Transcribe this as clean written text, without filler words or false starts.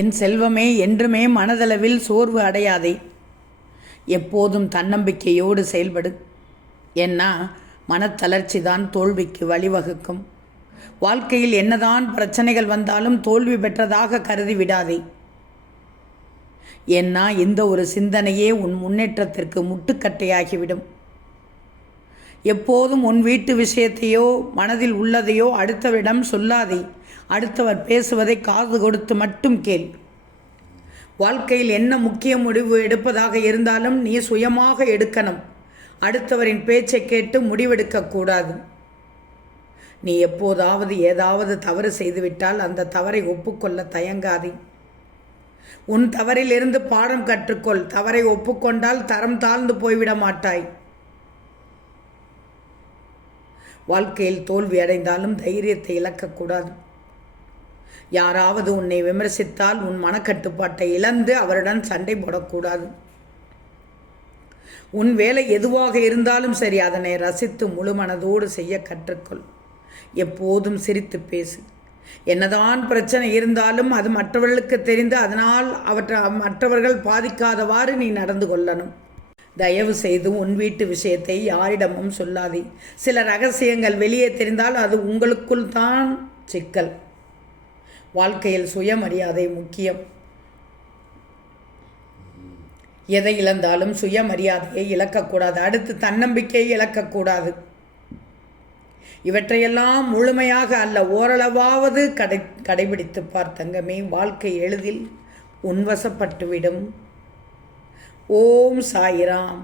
என் செல்வமே, என்றுமே மனதளவில் சோர்வு அடையாதே. எப்போதும் தன்னம்பிக்கையோடு செயல்படு. ஏன்னா மனத்தளர்ச்சி தான் தோல்விக்கு வழிவகுக்கும். வாழ்க்கையில் என்னதான் பிரச்சனைகள் வந்தாலும் தோல்வி பெற்றதாக கருதி விடாதே. ஏன்னா இந்த ஒரு சிந்தனையே உன் முன்னேற்றத்திற்கு முட்டுக்கட்டையாகிவிடும். எப்போதும் உன் வீட்டு விஷயத்தையோ மனதில் உள்ளதையோ அடுத்தவரிடம் சொல்லாதே. அடுத்தவர் பேசுவதை காது கொடுத்து மட்டும் கேள். வாழ்க்கையில் என்ன முக்கிய முடிவு எடுப்பதாக இருந்தாலும் நீ சுயமாக எடுக்கணும். அடுத்தவரின் பேச்சை கேட்டு முடிவெடுக்கக்கூடாது. நீ எப்போதாவது ஏதாவது தவறு செய்துவிட்டால் அந்த தவறை ஒப்புக்கொள்ள தயங்காதே. உன் தவறிலிருந்து பாடம் கற்றுக்கொள். தவறை ஒப்புக்கொண்டால் தரம் தாழ்ந்து போய்விட மாட்டாய். வாழ்க்கையில் தோல்வி அடைந்தாலும் தைரியத்தை இழக்கக்கூடாது. யாராவது உன்னை விமர்சித்தால் உன் மனக்கட்டுப்பாட்டை இழந்து அவருடன் சண்டை போடக்கூடாது. உன் வேலை எதுவாக இருந்தாலும் சரி, அதனை ரசித்து முழு மனதோடு செய்ய கற்றுக்கொள். எப்போதும் சிரித்து பேசு. என்னதான் பிரச்சனை இருந்தாலும் அது மற்றவர்களுக்கு தெரிந்து அதனால் மற்றவர்கள் பாதிக்காதவாறு நீ நடந்து கொள்ளணும். தயவு செய்து உன் வீட்டு விஷயத்தை யாரிடமும் சொல்லாதே. சில ரகசியங்கள் வெளியே தெரிந்தால் அது உங்களுக்குள் தான் சிக்கல். வாழ்க்கையில் சுயமரியாதை முக்கியம். எதை இழந்தாலும் சுயமரியாதையை இழக்கக்கூடாது. அடுத்து தன்னம்பிக்கையை இழக்கக்கூடாது. இவற்றையெல்லாம் முழுமையாக அல்ல, ஓரளவாவது கடைபிடித்து பார் தங்கமே. வாழ்க்கை எளிதில் உன்வசப்பட்டுவிடும். ஓம் சாயிராம்.